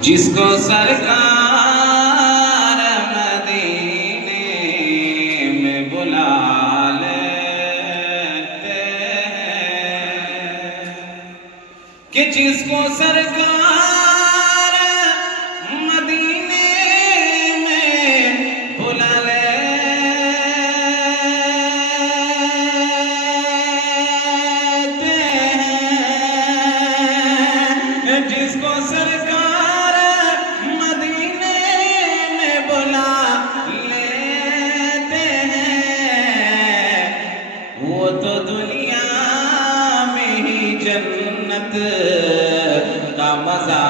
जिसको सरकार मदीने में बुला लेते हैं, कि जिसको सरकार मदीने में बुला लेते हैं, जिसको सरकार मदीने में बुला लेते हैं, वो तो दुनिया में ही जन्नत का मजा